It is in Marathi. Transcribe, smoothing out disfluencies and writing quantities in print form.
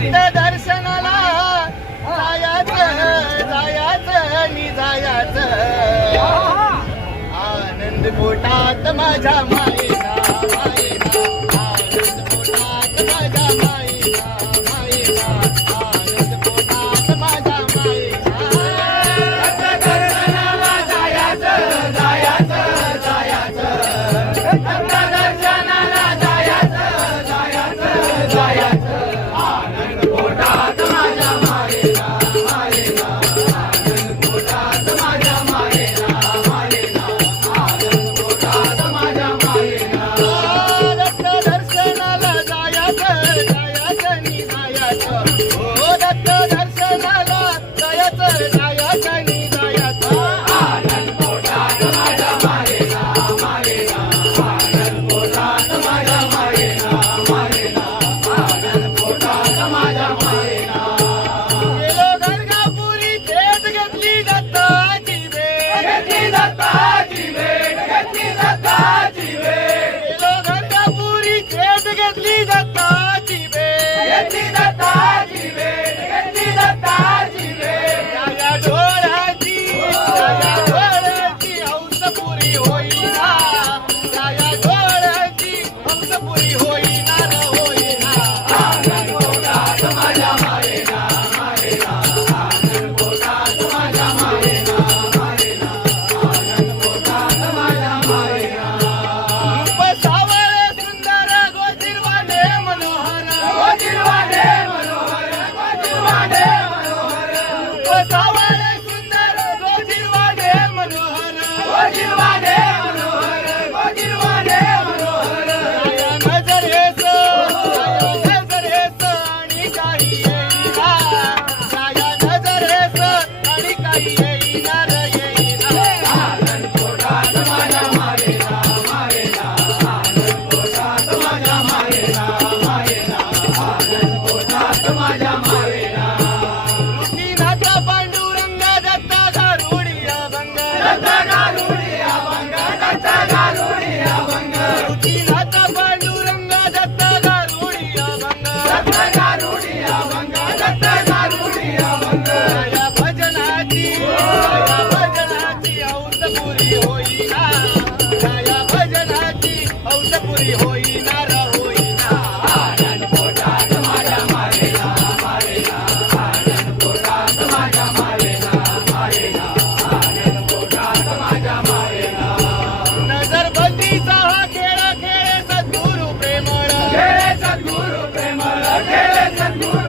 दत्त दर्शनाला जायाचं जायाचं नि जायाचं आनंद पोटात माझ्या मायेला मायेला आनंद पोटात माझ्या मायेला मायेला आनंद पोटात माझ्या मायेला दत्त दर्शनाला जायाचं जायाचं जायाचं दत्त दर्शनाला जायाचं जायाचं जायाचं आनंद पोटात माझ्या मायेला मायेला आनंद पोटात माझ्या मायेला मायेला आनंद पोटात माझ्या मायेला दत्त दर्शनाला जायाचं जायाचं नि जायाचं हो दत्त दर्शनाला जायाचं जायाचं नि जायाचं आनंद पोटात माझ्या मायेला मायेला आनंद पोटात माझ्या मायेला मायेला आनंद पोटात माझ्या मायेला गेलो गाणगापुरी भेट घेतली दत्ताची भेट घेतली दत्ताची भेट घेतली दत्ताची भेट गेलो गाणगापुरी भेट घेतली दत्ताची भेट घेतली दत्ताची भेट घेतली दत्ताची भेट या डोळ्याची हौस पुरी होईना या डोळ्याची हौस पुरी होईना र होईना आनंद पोटात माझ्या मायेला मायेला आनंद पोटात माझ्या मायेला मायेला आनंद पोटात माझ्या मायेला रूप सावळे सुंदर गोजिरवाणे मनोहर गोजिरवाणे मनोहर गोजिरवाणे मनोहर रूप सावळे सुंदर गोजिरवाणे मनोहर गोजिरवाणे मनोहर गोजिरवाणे मनोहर या नजरेस आणि काही येईना या नजरेस आणि काही येईना र येईना आनंद पोटात माझ्या मायेला मायेला आनंद पोटात माझ्या मायेला मायेला आनंद पोटात माझ्या मायेला